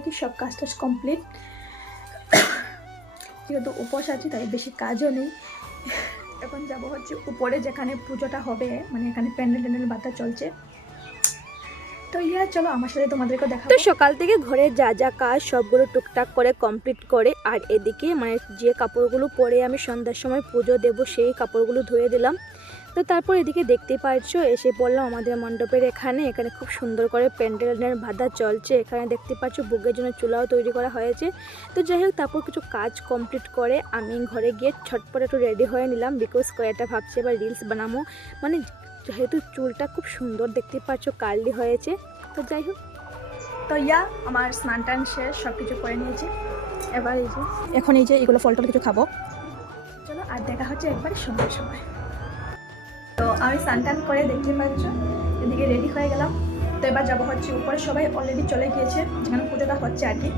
আর কি সব কাজ টাজ কমপ্লিট। যেহেতু উপোস আছে তাই বেশি কাজও নেই। এখন যাব হচ্ছে উপরে যেখানে পুজোটা হবে, মানে এখানে প্যান্ডেল ট্যান্ডেল বাতা চলছে। তো চলো আমার সাথে তোমাদেরকে দেখাবো। তো সকাল থেকে ঘরে যা যা কাজ সবগুলো টুকটাক করে কমপ্লিট করে, আর এদিকে মানে যে কাপড়গুলো পরে আমি সন্ধ্যার সময় পুজো দেব সেই কাপড়গুলো ধুয়ে দিলাম। তো তারপর এদিকে দেখতে পাচ্ছ এসে পড়লাম আমাদের মণ্ডপের এখানে খুব সুন্দর করে প্যান্ডেলের বাঁধা চলছে। এখানে দেখতে পাচ্ছ ভোগের জন্য চুলাও তৈরি করা হয়েছে। তো যাই হোক, তারপর কিছু কাজ কমপ্লিট করে আমি ঘরে গিয়ে ছটপট একটু রেডি হয়ে নিলাম, বিকজ কয়েকটা ভাবছি এবার রিলস বানাবো। মানে যেহেতু চুলটা খুব সুন্দর দেখতে পাচ্ছ কার্লি হয়েছে। তো যাই হোক, তো আমার স্নান টান শেষ, সব কিছু করে নিয়েছি। এবার এখন এগুলো ফল টল কিছু খাবো। চলো আর দেখা হচ্ছে একবারে সন্ধ্যার সময়। তো আমি স্নান টান করে দেখতে পাচ্ছ এদিকে রেডি হয়ে গেলাম। তো এবার যাবো হচ্ছে উপরে, সবাই অলরেডি চলে গিয়েছে যেখানে পুজোটা হচ্ছে আর কি।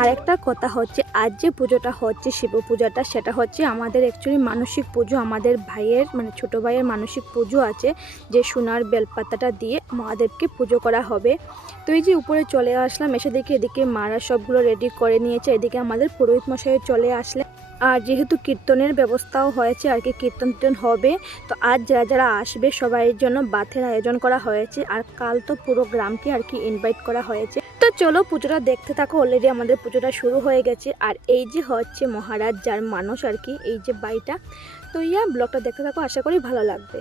আরেকটা কথা হচ্ছে, আজ যে পুজোটা হচ্ছে শিব পূজাটা, সেটা হচ্ছে আমাদের অ্যাকচুয়ালি মানসিক পুজো। আমাদের ভাইয়ের মানে ছোট ভাইয়ের মানসিক পুজো আছে, যে সোনার বেলপাতাটা দিয়ে মহাদেবকে পুজো করা হবে। তো এই যে উপরে চলে আসলাম, এসে দেখি এদিকে মারা সবগুলো রেডি করে নিয়েছে। এদিকে আমাদের পুরোহিত মশাই চলে আসলে, আর যেহেতু কীর্তনের ব্যবস্থাও হয়েছে আর কি, কীর্তন হবে। তো আজ যারা যারা আসবে সবাইয়ের জন্য বাথের আয়োজন করা হয়েছে, আর কাল তো পুরো গ্রামকে আর কি ইনভাইট করা হয়েছে। তো চলো পুজোটা দেখতে থাকো। অলরেডি আমাদের পুজোটা শুরু হয়ে গেছে। আর এই যে হচ্ছে মহারাজ যার মানুষ আর কি, এই যে বাড়িটা। তো ব্লগটা দেখতে থাকো, আশা করি ভালো লাগবে।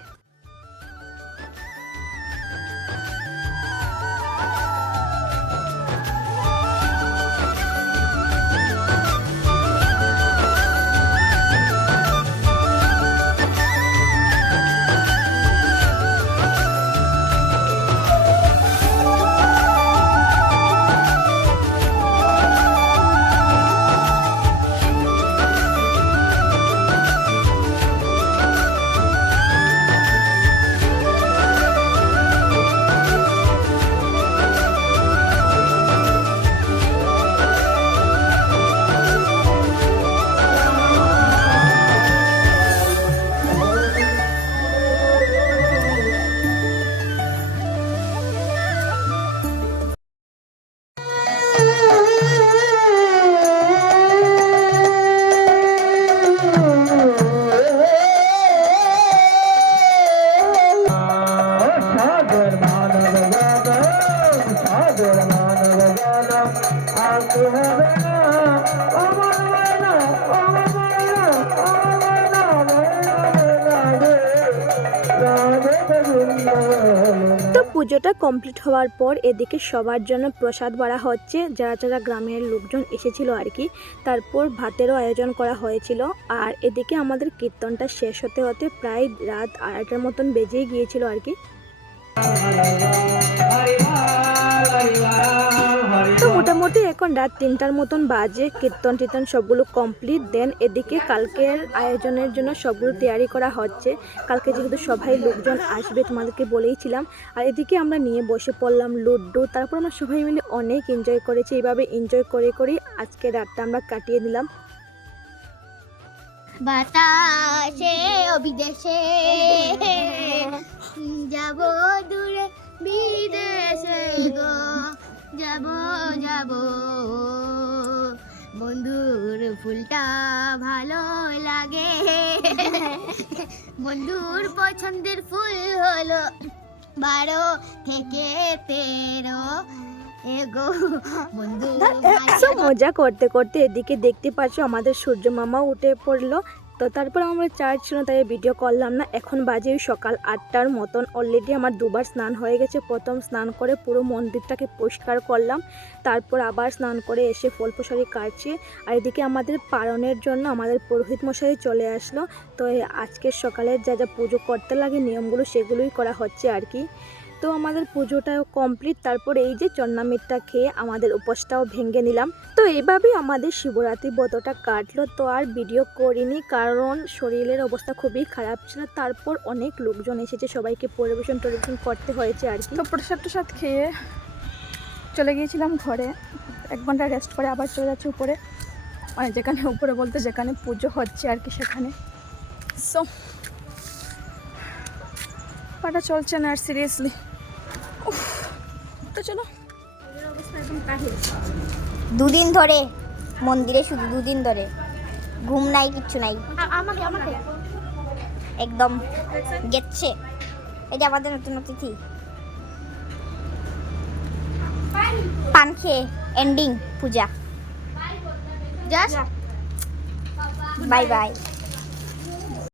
তো পুজোটা কমপ্লিট হওয়ার পর এদিকে সবার জন্য প্রসাদ বাড়া হচ্ছে, যারা যারা গ্রামের লোকজন এসেছিল আর কি। তারপর ভাতেরও আয়োজন করা হয়েছিল। আর এদিকে আমাদের কীর্তনটা শেষ হতে হতে প্রায় রাত 2:30টার মতন বেজেই গিয়েছিল আর কি। তো মোটামুটি এখন রাত 3টার মতন বাজে, কীর্তন টীর্তন সবগুলো কমপ্লিট। দেন এদিকে কালকের আয়োজনের জন্য সবগুলো তৈরি করা হচ্ছে। কালকে যেহেতু সবাই লোকজন আসবে তোমাদেরকে বলেইছিলাম। আর এদিকে আমরা নিয়ে বসে পড়লাম লুডো। তারপর আমরা সবাই মিলে অনেক এনজয় করেছি। এইভাবে এনজয় করে করে আজকে রাতটা আমরা কাটিয়ে দিলাম। বাতাসে বিদেশে যাব দূরে বিদেশে গো, যাব যাব বন্ধুর ফুলটা ভালো লাগে, বন্ধুর পছন্দের ফুল হলো 12 থেকে 13 এগো বন্ধু। মজা করতে করতে এদিকে দেখতে পাচ্ছ আমাদের সূর্য মামা উঠে পড়লো। তো তারপর আমরা চার্জ ছিল তাই ভিডিও করলাম না। এখন বাজে সকাল 8টার মতন। অলরেডি আমার দুবার স্নান হয়ে গেছে। প্রথম স্নান করে পুরো মন্দিরটাকে পরিষ্কার করলাম, তারপর আবার স্নান করে এসে ফল প্রসারি কাটছি। আর এদিকে আমাদের পালনের জন্য আমাদের পুরোহিত মশাই চলে আসলো। তো আজকের সকালে যা যা পুজো করতে লাগে নিয়মগুলো সেগুলোই করা হচ্ছে আর কি। তো আমাদের পুজোটাও কমপ্লিট। তারপর এই যে চন্নামিটটা খেয়ে আমাদের উপোসটাও ভেঙে নিলাম। তো এইভাবেই আমাদের শিবরাত্রি ব্রতটা কাটলো। তো আর ভিডিও করিনি কারণ শরীরের অবস্থা খুবই খারাপ ছিল। তারপর অনেক লোকজন এসেছে, সবাইকে পরিবেশন করতে হয়েছে আর কি। তো প্রসাদ খেয়ে চলে গিয়েছিলাম ঘরে। 1 ঘন্টা রেস্ট করে আবার চলে যাচ্ছে উপরে, মানে যেখানে উপরে বলতে যেখানে পুজো হচ্ছে আর কি সেখানে। সো পাটা চলছে না আর সিরিয়াসলি। তো চলো, অবস্থা একদম কাহিল। দুদিন ধরে মন্দিরে, শুধু দুদিন ধরে ঘুম নাই, কিচ্ছু নাই, আমাকে আমাকে একদম গেছে। এই যে আমাদের নতুন অতিথি, পান খেয়ে ending puja. Just bye by.